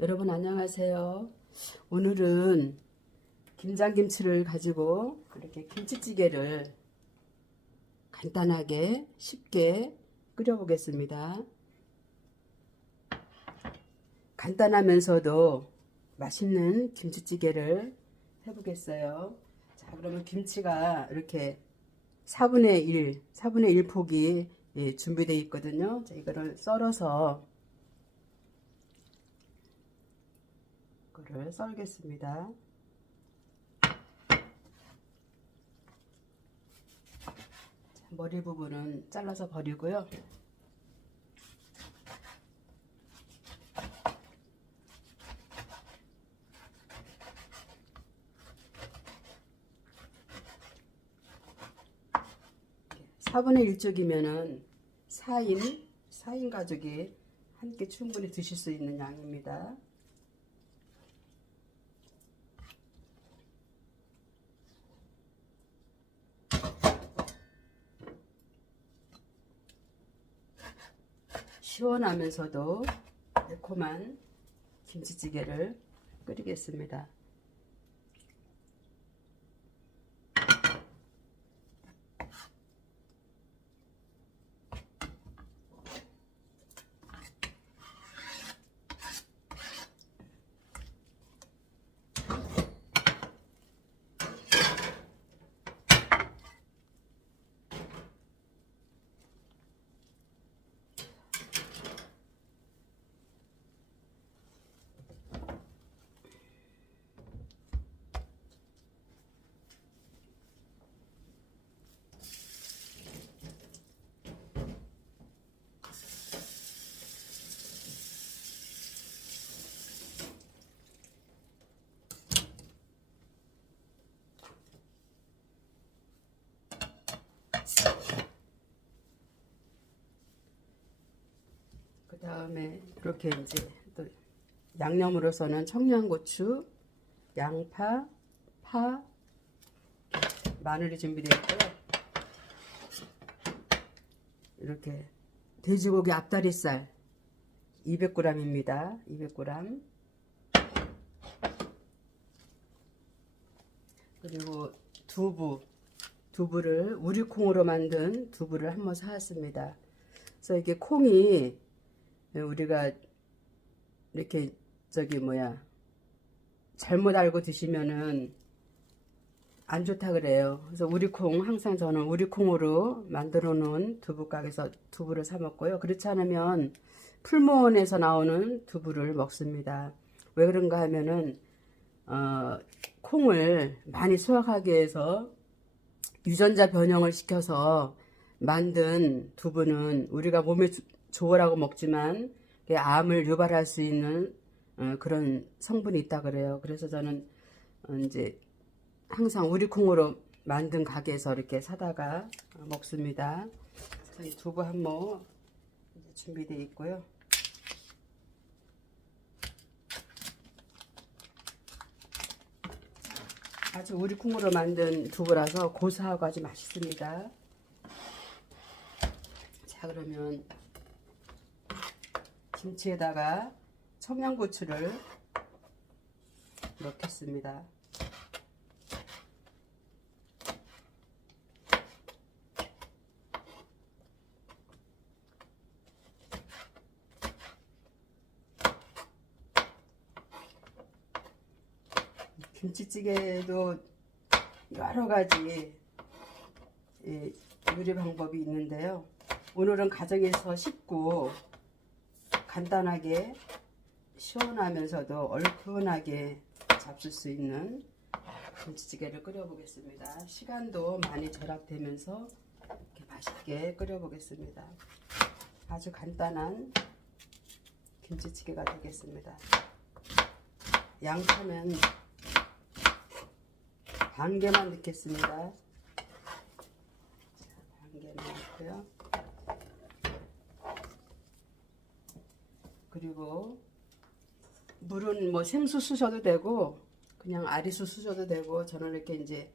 여러분 안녕하세요. 오늘은 김장김치를 가지고 이렇게 김치찌개를 간단하게 쉽게 끓여 보겠습니다. 간단하면서도 맛있는 김치찌개를 해보겠어요. 자, 그러면 김치가 이렇게 4분의 1, 4분의 1 폭이 예, 준비되어 있거든요. 자, 이거를 썰어서 이거를 썰겠습니다. 자, 머리 부분은 잘라서 버리고요. 사분의 1쪽이면은 4인, 4인 가족이 함께 충분히 드실 수 있는 양입니다. 시원하면서도 매콤한 김치찌개를 끓이겠습니다. 그 다음에 이렇게 이제 또 양념으로서는 청양고추, 양파, 파, 마늘이 준비되어 있고요. 이렇게 돼지고기 앞다리살 200g입니다. 200g. 그리고 두부, 두부를 우리콩으로 만든 두부를 한번 사왔습니다. 그래서 이게 콩이 우리가 이렇게 저기 뭐야 잘못 알고 드시면은 안 좋다 그래요. 그래서 우리콩 항상 저는 우리콩으로 만들어 놓은 두부 가게에서 두부를 사 먹고요. 그렇지 않으면 풀무원에서 나오는 두부를 먹습니다. 왜 그런가 하면은 어, 콩을 많이 수확하기 위해서 유전자 변형을 시켜서 만든 두부는 우리가 몸에 주- 좋으라고 먹지만 암을 유발할 수 있는 어, 그런 성분이 있다 그래요. 그래서 저는 어, 이제 항상 우리 콩으로 만든 가게에서 이렇게 사다가 어, 먹습니다. 이 두부 한모 준비되어 있고요. 아주 우리 콩으로 만든 두부라서 고소하고 아주 맛있습니다. 자 그러면 김치에다가 청양고추를 넣겠습니다. 김치찌개도 여러 가지 예, 요리 방법이 있는데요. 오늘은 가정에서 쉽고 간단하게 시원하면서도 얼큰하게 잡술 수 있는 김치찌개를 끓여보겠습니다. 시간도 많이 절약되면서 이렇게 맛있게 끓여보겠습니다. 아주 간단한 김치찌개가 되겠습니다. 양파는 반 개만 넣겠습니다. 자, 반 개만 넣고요. 그리고 물은 뭐 생수 쓰셔도 되고 그냥 아리수 쓰셔도 되고 저는 이렇게 이제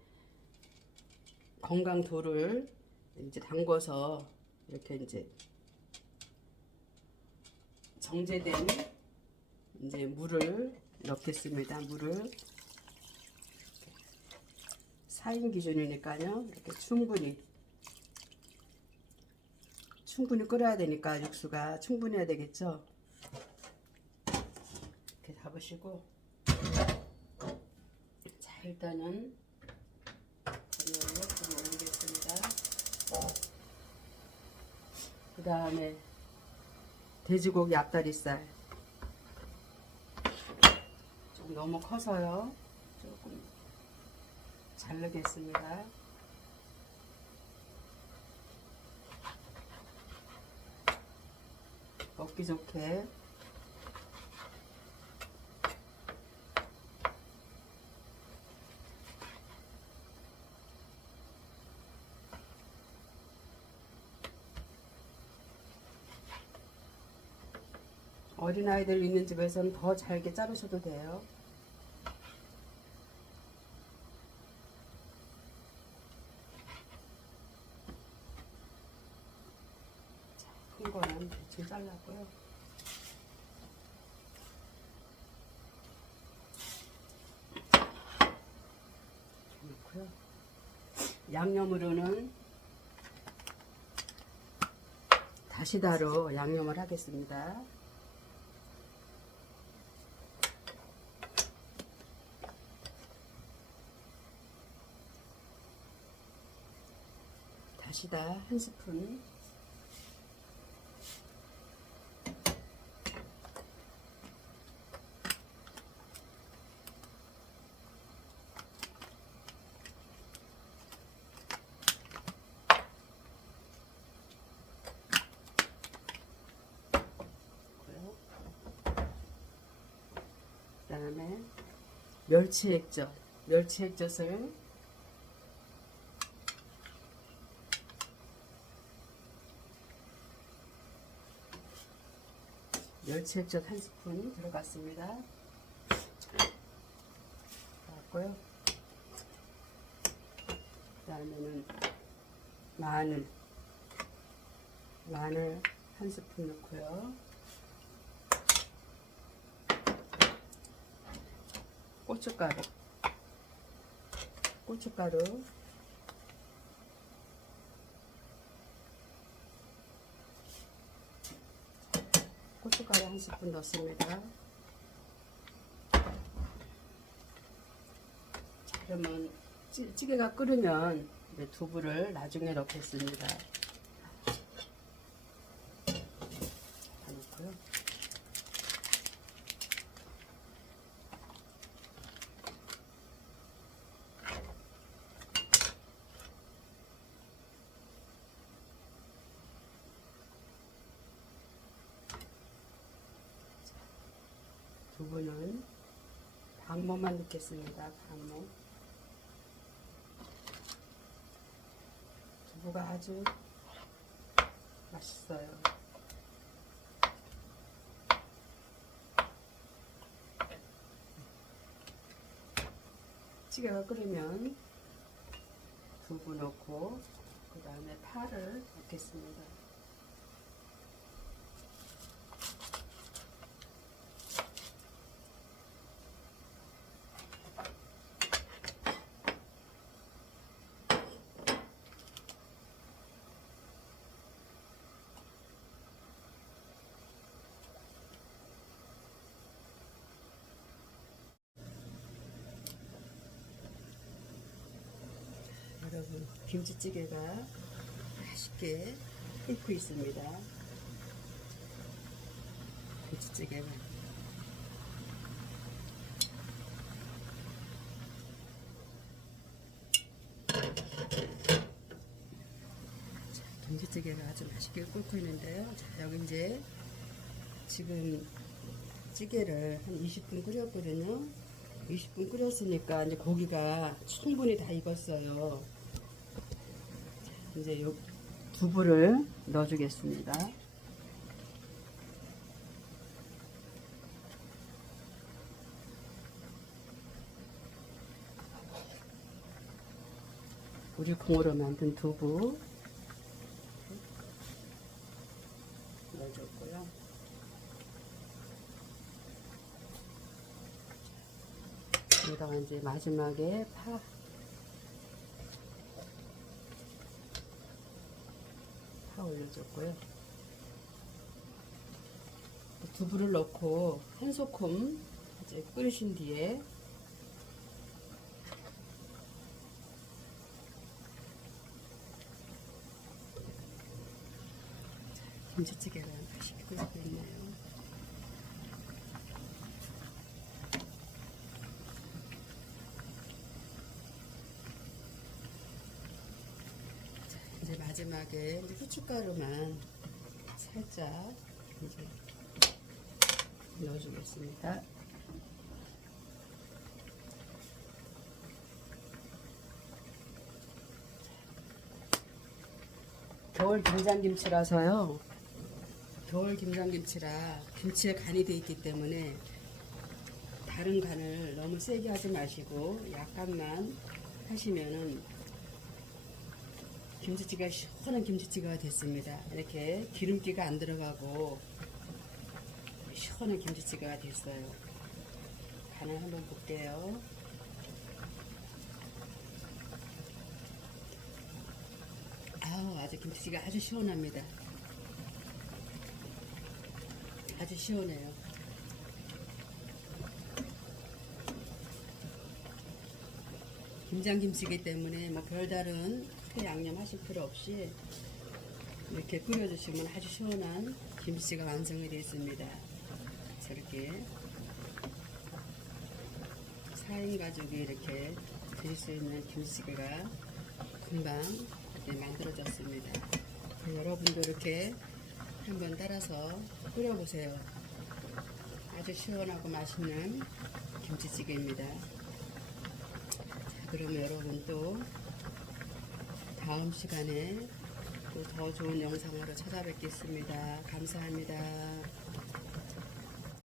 건강도를 이제 담궈서 이렇게 이제 정제된 이제 물을 넣겠습니다. 물을 4인 기준이니까요. 이렇게 충분히 충분히 끓여야 되니까 육수가 충분히 해야 되겠죠. 잡으시고 자 일단은 이걸로 좀 올리겠습니다. 그 다음에 돼지고기 앞다리살 좀 너무 커서요. 조금 자르겠습니다. 먹기 좋게 어린아이들 있는 집에서는 더 잘게 자르셔도 돼요. 자, 큰 거는 대충 잘랐고요. 넣고요. 양념으로는 다시다로 양념을 하겠습니다. 다시다. 한 스푼. 그 다음에 멸치 액젓. 멸치 액젓을 멸치 액젓 한 스푼 들어갔습니다. 넣었고요. 그 다음에는 마늘 마늘 한 스푼 넣고요. 고춧가루 고춧가루 고춧가루 한 스푼 넣습니다. 자, 그러면 찌, 찌개가 끓으면 두부를 나중에 넣겠습니다. 다 넣고요. 두부는 반모만 넣겠습니다. 반모. 두부가 아주 맛있어요. 찌개가 끓으면 두부 넣고 그 다음에 파를 넣겠습니다. 여러분 김치찌개가 맛있게 끓고 있습니다. 김치찌개가 자, 김치찌개가 아주 맛있게 끓고 있는데요. 자, 여기 이제 지금 찌개를 한 20분 끓였거든요. 20분 끓였으니까 이제 고기가 충분히 다 익었어요. 이제 요 두부를 넣어주겠습니다. 우리 콩으로 만든 두부 넣어줬고요. 여기다가 이제 마지막에 파 파 올려줬고요. 두부를 넣고 한 소끔 이제 끓이신 뒤에 김치찌개가 맛있게 끓고 있네요. 자, 이제 마지막에 이제 후춧가루만 살짝 이제 넣어주겠습니다. 겨울 김장김치라서요. 겨울 김장김치라 김치에 간이 돼 있기 때문에 다른 간을 너무 세게 하지 마시고 약간만 하시면은 김치찌개가 시원한 김치찌개가 됐습니다. 이렇게 기름기가 안 들어가고 시원한 김치찌개가 됐어요. 간을 한번 볼게요. 아우 아주 김치찌개 아주 시원합니다. 아주 시원해요. 김장 김치이기 때문에 뭐 별다른 크게 양념 하실 필요 없이 이렇게 끓여주시면 아주 시원한 김치가 완성이 되었습니다. 저렇게 4인 가족이 이렇게 드실 수 있는 김치찌개가 금방 이렇게 만들어졌습니다. 여러분도 이렇게 한번 따라서 끓여보세요. 아주 시원하고 맛있는 김치찌개입니다. 자, 그러면 여러분 또 다음 시간에 또 더 좋은 영상으로 찾아뵙겠습니다. 감사합니다.